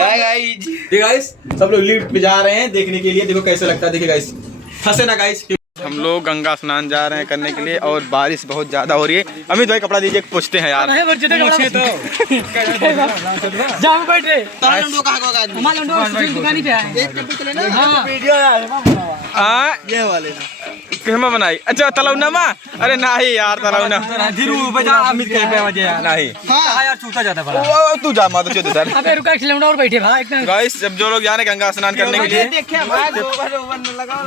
Guys सब लोग lift पे जा रहे हैं देखने के लिए, देखो कैसे लगता है। देखिए गाइस, फंसे ना गाइस। हम लोग गंगा स्नान जा रहे हैं करने के लिए और बारिश बहुत ज्यादा हो रही है। अमित भाई कपड़ा दीजिए, पूछते हैं यार। ये वाले बनाई अच्छा तलौना मा, अरे नहीं यार तलौना नहीं तू जा माता चौधरी सर। अबे रुका खिलौना और बैठे भाई। गाइस जब जो लोग जा रहे हैं गंगा स्नान करने के लिए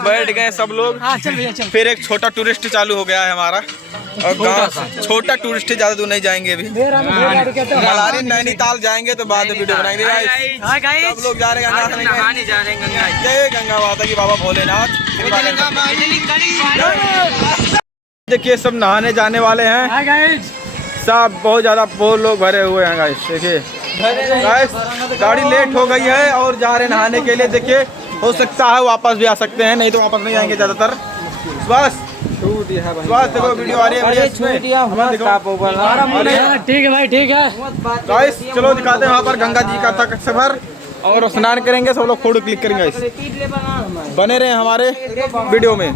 बैठ गए सब लोग। फिर एक छोटा टूरिस्ट चालू हो गया है हमारा, और गाँव छोटा टूरिस्ट, ज्यादा दूर नहीं जाएंगे अभी। मलारी नैनीताल जाएंगे तो बाद में वीडियो बनाएंगे। सब लोग जा रहे हैं जय गंगा माता की, बाबा भोलेनाथ। देखिए सब नहाने जाने वाले हैं सब, बहुत ज्यादा बहुत लोग भरे हुए हैं गाइस। देखिए गाइस गाड़ी लेट हो गई है और जा रहे हैं नहाने के लिए। देखिए हो सकता है वापस भी आ सकते हैं, नहीं तो वापस नहीं आएंगे ज्यादातर। बस देखो वीडियो आ रही है, ठीक है भाई ठीक है गाइस। चलो दिखाते हैं वहाँ पर गंगा जी का तक सफर और स्नान करेंगे। सब लोग फोटो क्लिक करेंगे गाइस, बने रहे हमारे वीडियो में।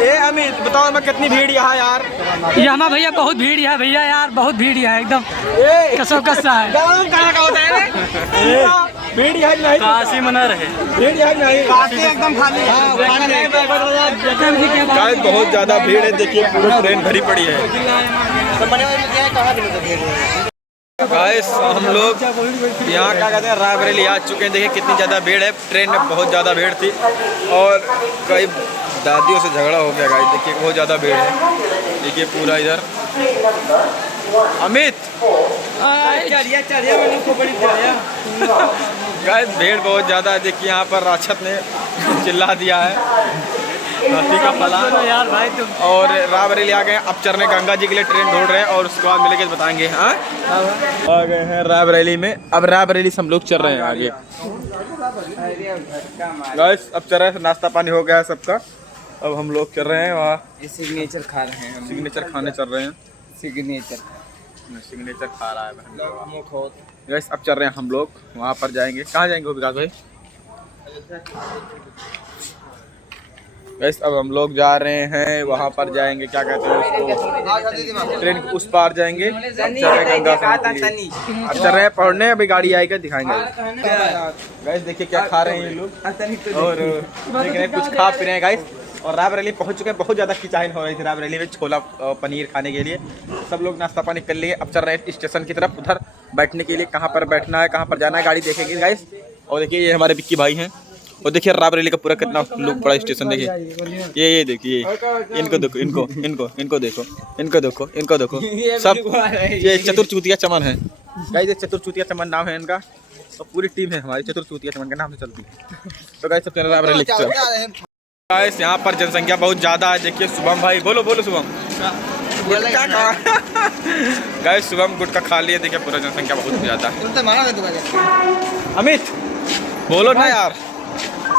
ए अमित बताओ मैं कितनी भीड़ यहाँ यार। यहाँ भैया बहुत भीड़ है भैया यार, बहुत भीड़ है एकदम कसो कसा है। भीड़ यहाँ नहीं, काशी मना रहे भीड़ यहाँ नहीं, काशी एकदम खाली है। बहुत ज्यादा भीड़ है। देखिए पूरी ट्रेन भरी पड़ी है गाइस। हम लोग यहाँ क्या कहते हैं रायबरेली आ चुके हैं। देखिए कितनी ज़्यादा भीड़ है, ट्रेन में बहुत ज़्यादा भीड़ थी और कई दादियों से झगड़ा हो गया गाइस। देखिए बहुत ज़्यादा भीड़ है, देखिए पूरा इधर। अमित गाइस भीड़ बहुत ज़्यादा है। देखिए यहाँ पर राक्षस ने चिल्ला दिया है हाथी का पलान यार भाई तुम। और रायबरेली आ गए। अब चढ़ने गंगा जी के लिए ट्रेन ढूंढ रहे हैं और उसके बाद मिलेंगे बताएंगे। हाँ आ गए हैं रायबरेली में। अब रायबरेली से हम लोग चल रहे हैं आगे गाइस। अब चल रहे हैं, नाश्ता पानी हो गया है सबका। अब हम लोग चल रहे हैं वहाँ सिग्नेचर खा रहे हैं, सिग्नेचर खाने चल रहे हैं। सिग्नेचर खा रहा है गाइस। अब चल रहे हैं हम लोग वहाँ पर जाएंगे। कहाँ जाएंगे विकास भाई? गाइस अब हम लोग जा रहे हैं वहाँ पर जाएंगे, क्या कहते हैं उसको, ट्रेन उस पार जाएंगे। अब चल रहे हैं पढ़ने, अभी गाड़ी आएगा दिखाएंगे। गाइस देखिए क्या खा रहे हैं ये लोग और देख रहे हैं कुछ खा पी रहे हैं गाइस। और रायबरेली पहुँच चुके हैं, बहुत ज़्यादा खिंचाइन हो रही थी रायबरेली में छोला पनीर खाने के लिए। सब लोग नाश्ता पानी कर लिए। अब चल रहे हैं स्टेशन की तरफ, उधर बैठने के लिए। कहाँ पर बैठना है, कहाँ पर जाना है, गाड़ी देखेंगे गाइस। और देखिए ये हमारे विक्की भाई हैं। और देखिए रायबरेली का पूरा कितना लोग बड़ा स्टेशन। देखिए ये देखिए इनको देखो, इनको देखो, इनको देखो सब। ये चतुर्चूतिया चमन है गाइस, ये चतुर्चूतिया चमन नाम है इनका और पूरी टीम है हमारी चतुर्चूतिया चमन के नाम से चलती है। तो गाइस सब रायबरेली गाइस यहाँ पर जनसंख्या बहुत ज़्यादा है। देखिए शुभम भाई, बोलो शुभम। गाइस शुभम गुटखा खा लिए। देखिए पूरा जनसंख्या बहुत ज़्यादा है। अमित बोलो ना यार,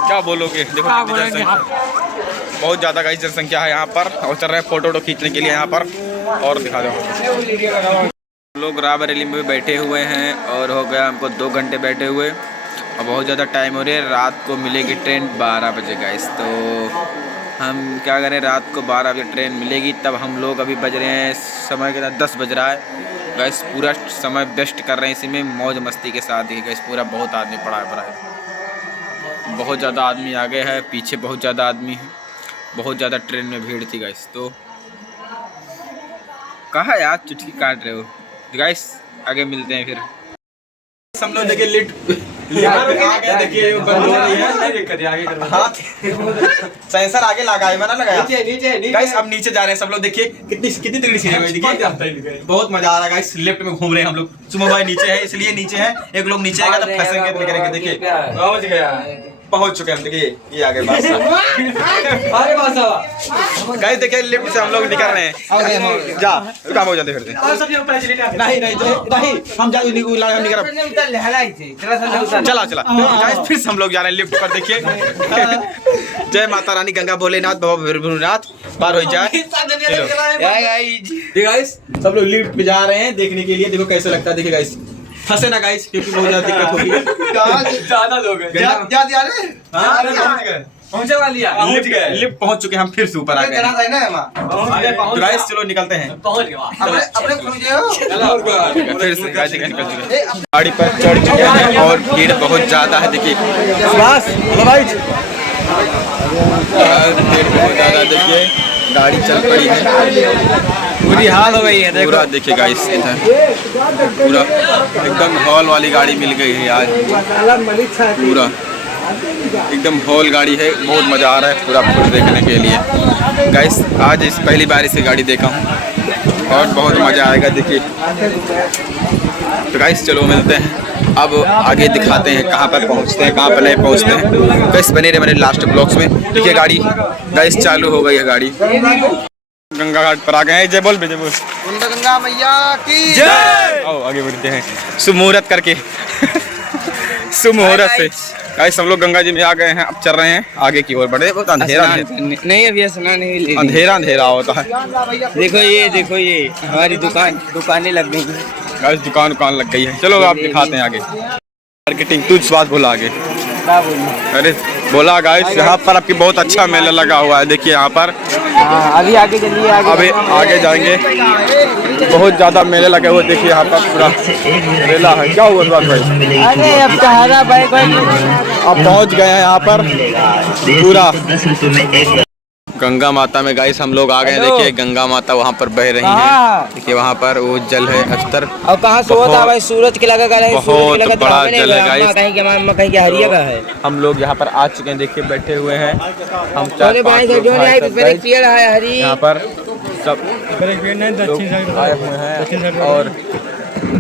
क्या बोलोगे? देखो बहुत ज़्यादा गाइस जनसंख्या है यहाँ पर और चल रहे हैं फोटो खींचने के लिए यहाँ पर। और दिखा दो लोग रायबरेली में बैठे हुए हैं और हो गया हमको 2 घंटे बैठे हुए और बहुत ज़्यादा टाइम हो रही है। रात को मिलेगी ट्रेन 12 बजे गाइस। तो हम क्या करें, रात को 12 बजे ट्रेन मिलेगी तब हम लोग अभी बज रहे हैं समय के साथ 10 बज रहा है गाइस। पूरा समय बेस्ट कर रहे हैं इसी में मौज मस्ती के साथ ही गाइस। पूरा बहुत आदमी पड़ा है, बहुत ज़्यादा आदमी आगे है, पीछे बहुत ज़्यादा आदमी है, बहुत ज़्यादा ट्रेन में भीड़ थी गाइस। तो कहाँ यार चुटकी काट रहे हो गाइस, आगे मिलते हैं फिर। हम लोग देखिए लिफ्ट आगे देखिए बंद हो रही है। सेंसर आगे लगा है, मैंने लगाया नीचे गाइस। अब नीचे जा रहे हैं सब लोग। देखिए कितनी तगड़ी सीढ़ी है, देखिए बहुत मजा आ रहा है गाइस। लिफ्ट में घूम रहे हैं हम लोग। सुमो भाई नीचे है इसलिए नीचे है, एक लोग नीचे आएगा तब फंसेंगे। देखिए पहुंच गया पहुंच चुके हैं हम। देखिए ये आगे बस गाइस, देखिए लिफ्ट से हम लोग निकल रहे हैं। जा काम हो जाते फिर से। नहीं हम जा चला गाइस, फिर से हम लोग जा रहे हैं लिफ्ट पर। देखिए जय माता रानी, गंगा भोलेनाथ, बाबा भैरवनाथ पार हो जाए। गाइस सब लोग लिफ्ट पे जा रहे हैं देखने के लिए। देखो कैसे लगता है। देखिए गाइस फंसे ना गाइस, क्योंकि बहुत ज्यादा दिक्कत होगी। ज्यादा लोग हैं। पहुंचे वाली है, लिफ्ट पहुंच चुके हैं हम, फिर से ऊपर आ गए। गाइस चलो निकलते हैं। फिर से निकल चुके हैं, गाड़ी पर चढ़ चुके हैं और भीड़ बहुत ज्यादा है। देखिए भीड़ बहुत ज्यादा, देखिए गाड़ी चल पड़ी है, बुरी हाल हो गई है। पूरा देखिए गाइस इधर पूरा एकदम हॉल वाली गाड़ी मिल गई है आज। पूरा एकदम हॉल गाड़ी है, बहुत मज़ा आ रहा है पूरा फुल देखने के लिए। गाइस आज इस पहली बार इसे गाड़ी देखा हूँ और बहुत मज़ा आएगा। देखिए तो गाइस चलो मिलते हैं, अब आगे दिखाते हैं कहाँ पर पहुँचते हैं, कहाँ पर नहीं पहुँचते हैं। गाइस बने रहे मेरे लास्ट ब्लॉग्स में। देखिए गाड़ी गाइस चालू हो गई है गाड़ी। गंगा घाट पर आ गए हैं। जय बोल जय बोल गंगा मैया की जय। आओ आगे बढ़ते हैं शुभ मुहूर्त करके शुभ मुहूर्त से। गाइस हम लोग गंगा जी में आ गए हैं, अब चल रहे हैं आगे की ओर बढ़े। बहुत अंधेरा नहीं अभी स्नान नहीं, अंधेरा होता है। देखो ये हमारी दुकानें लग गई हैं। गाइस दुकान लग गई है। चलो आप दिखाते हैं आगे मार्केटिंग। तू बात बोला आगे। अरे बोला गाइस यहाँ पर आपकी बहुत अच्छा मेला लगा हुआ है। देखिए यहाँ पर अभी आगे चलिए, अभी आगे जाएंगे। बहुत ज्यादा मेले लगे हुए। देखिए यहाँ पर पूरा मेला है। क्या हुआ बात भाई? अरे अब सहारा बाइक अब पहुँच गए हैं यहाँ पर पूरा गंगा माता में। गाइस हम लोग आ गए हैं। देखिए गंगा माता वहाँ पर बह रही है। देखिए वहाँ पर वो जल है अस्तर। और कहाँ से होता है भाई? सूरज के लगा कर बहुत बड़ा जल है गाइस। कहीं के हरिया का है। हम लोग यहाँ पर आ चुके हैं। देखिए बैठे हुए हैं हम पेड़ है हरी। यहाँ पर सब लोग आए हुए हैं और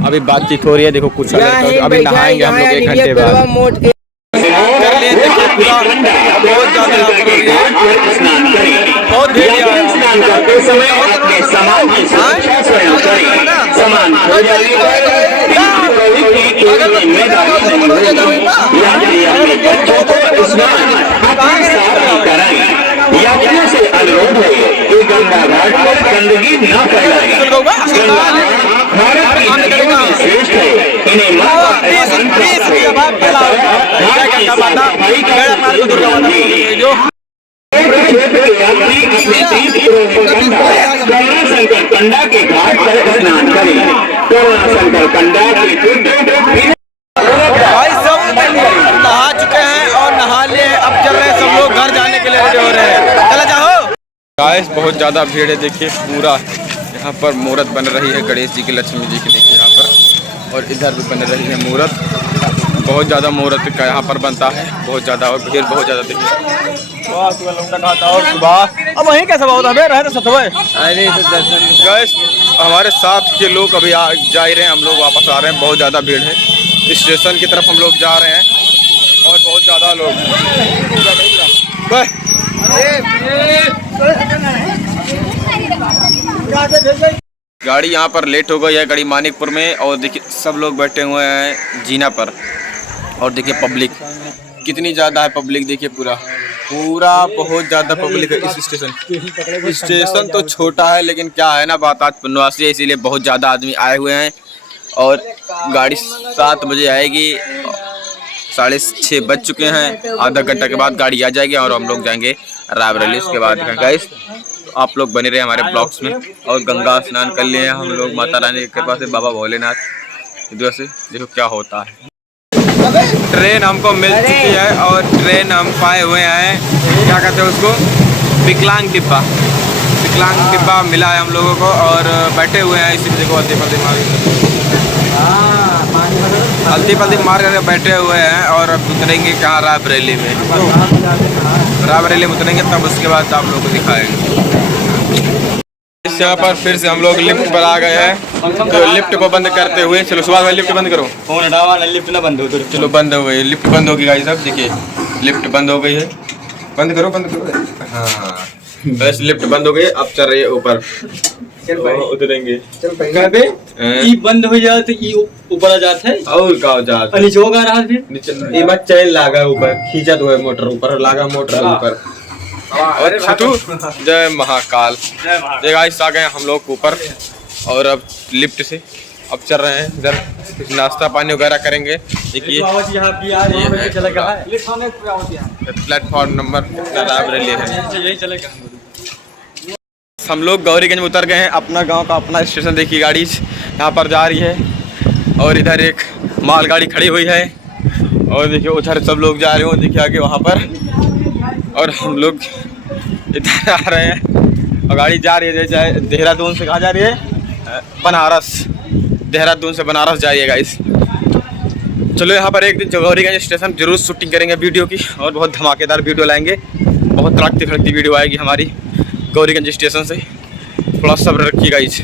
अभी बातचीत हो रही है। देखो कुछ अभी नहाएंगे हम लोग 1 घंटे बाद। कर लिए देखिए पूरा बहुत ज्यादा बहुत भीड़ यात्रियों से अनुरोध है कि गंगा घाट पर गंदगी न फैलाएं। भारत की नदियों में श्रेष्ठ है, इन्हें शंकर कंडा के घाट पर स्नान करें। करुणा शंकर कंडा के नहा चुके हैं और नहा लिए। अब चल रहे हैं सब लोग घर जाने के लिए रेडी हो रहे हैं। चला जाओ गाइस बहुत ज़्यादा भीड़ है। देखिए पूरा यहाँ पर मूर्त बन रही है गणेश जी की, लक्ष्मी जी की। देखिए यहाँ पर और इधर भी बन रही है मूर्त। बहुत ज़्यादा मूर्त का यहाँ पर बनता है, बहुत ज़्यादा और भीड़ बहुत ज़्यादा। देखिए और सुबह अब वहीं कैसे बहुत हमें रहे तो सतवे। अरे गाइस हमारे साथ के लोग अभी जा ही रहे हैं, हम लोग वापस आ रहे हैं। बहुत ज़्यादा भीड़ है। स्टेशन की तरफ हम लोग जा रहे हैं और बहुत ज़्यादा लोग। गाड़ी यहाँ पर लेट हो गई है गड़ी मानिकपुर में। और देखिए सब लोग बैठे हुए हैं जीना पर। और देखिए पब्लिक कितनी ज़्यादा है। पब्लिक देखिए पूरा बहुत ज़्यादा पब्लिक है इस स्टेशन तो छोटा है लेकिन क्या है ना बात, आज पूर्णवासी है इसीलिए बहुत ज़्यादा आदमी आए हुए हैं। और गाड़ी 7 बजे आएगी, 6:30 बज चुके हैं। आधा घंटा के बाद गाड़ी आ जाएगी और हम लोग जाएंगे रायबरेली। उसके बाद गाइस आप लोग बने रहे हमारे ब्लॉग्स में। और गंगा स्नान कर लिए हम लोग माता रानी की कृपा से, बाबा भोलेनाथ की दुआ से। देखो क्या होता है। ट्रेन हमको मिल चुकी है और ट्रेन हम पाए हुए हैं, क्या कहते हैं उसको, विकलांग डिब्बा मिला है हम लोगों को। और बैठे हुए हैं इसी देखो हल्दी पल्दी मार करके बैठे हुए हैं। और अब उतरेंगे कहाँ? रायबरेली में। रायबरेली में उतरेंगे तब उसके बाद आप लोगों को दिखाएंगे। इस यहाँ पर फिर से हम लोग लिफ्ट पर आ गए हैं, तो लिफ्ट को बंद करते हुए चलो सुबह भाई लिफ्ट बंद करो। फोन हटाओ, लिफ्ट ना बंद हो। चलो बंद हो गई, लिफ्ट बंद होगी गाइस। सब देखिए लिफ्ट बंद हो गई है। बंद करो हाँ बस लिफ्ट बंद हो गई, अब चल रही है ऊपर। उतरेंगे ई बंद हो जाए तो ई ऊपर आ जाता है और का जात नीचे होगा रहा फिर नीचे ये मत चैन लागा ऊपर, खींचा तो है मोटर ऊपर, लागा मोटर ऊपर। और छोटू जय महाकाल। जय गाइस, आ गए हम लोग ऊपर और अब लिफ्ट से अब चल रहे हैं इधर, कुछ नाश्ता पानी वगैरह करेंगे। देखिए प्लेटफॉर्म नंबर रायबरेली है। हम लोग गौरीगंज में उतर गए हैं। अपना गांव का अपना स्टेशन देखिए, गाड़ी यहाँ पर जा रही है और इधर एक मालगाड़ी खड़ी हुई है और देखिए उधर सब लोग जा रहे हो, देखिए आगे वहाँ पर, और हम लोग इधर आ रहे हैं और गाड़ी जा रही है चाहे देहरादून से कहाँ जा रही है, बनारस, देहरादून से बनारस जा रही है गाइस। चलो यहाँ पर एक दिन गौरीगंज स्टेशन जरूर शूटिंग करेंगे वीडियो की और बहुत धमाकेदार वीडियो लाएंगे, बहुत तड़कती फड़कती वीडियो आएगी हमारी गौरीगंज स्टेशन से। थोड़ा सब्र रखिए गाइस।